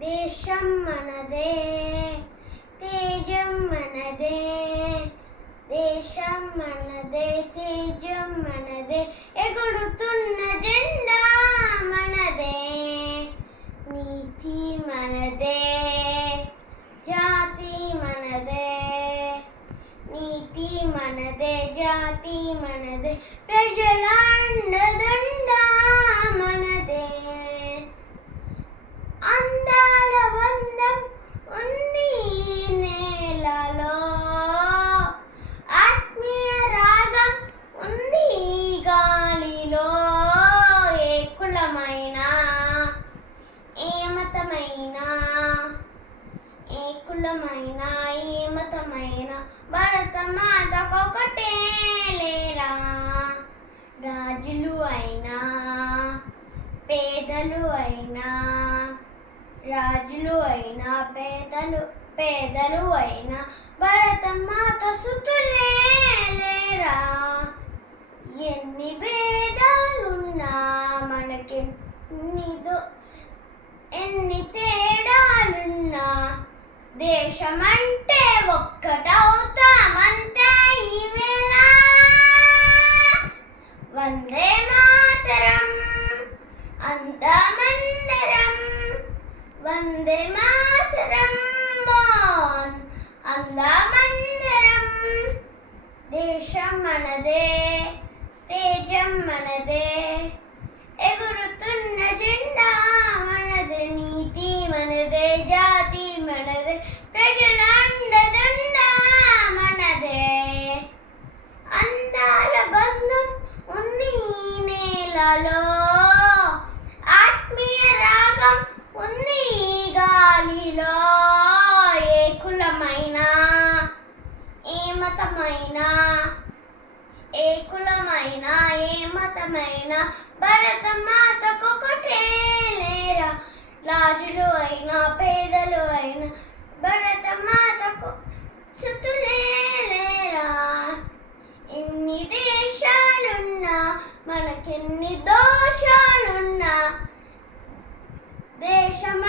దేశం మనదే, తేజం మనదే. దేశం మనదే, తేజం మనదే. ఎగురుతున్న జెండా మనదే. నీతి మనదే, జాతి మనదే. నీతి మనదే, జాతి మనదే. ప్రజల అండదండ మనదే. అందాల బంధం ఉంది ఈ నేలలో. ఆత్మీయ రాగం ఉంది ఈ గాలిలో. ఏ కులమైనా, ఏ మతమైనా, ఏ కులమైనా, ఏ మతమైనా భరత మాతకొకటే లేరా. రాజులు అయినా, పేదలు అయినా, రాజులు అయినా, పేదలు అయినా భరత మాత సుతులే లేరా. ఎన్ని భేదాలున్నా ఎన్ని తేడాలున్నా దేశమంటే ఒక్కటవుతామంతే ఈవేళ. వందే మాతరం అందమందరం. వందే మాతరం అందమందరం. దేశం మనదే, తేజం మనదే. ఎగురుతున్న జెండా మనదే. నీతి మనదే, జాతి మనదే. ప్రజల అండదండ మనదే. అందాల బంధం ఉంది ఈ నేలలో. ఆత్మీయ రాగం ఉంది ఈ గాలిలో. ఏ కులమైనా, ఏ మతమైనా, ఏ కులమైనా, ఏ మతమైనా భరత మాతకొకటే లేరా. రాజులు అయినా, పేదలు అయినా భరత మాతకు సుతులే లేరా. ఎన్ని దేశాలున్నా, మనకెన్ని దోషాలున్నా దేశం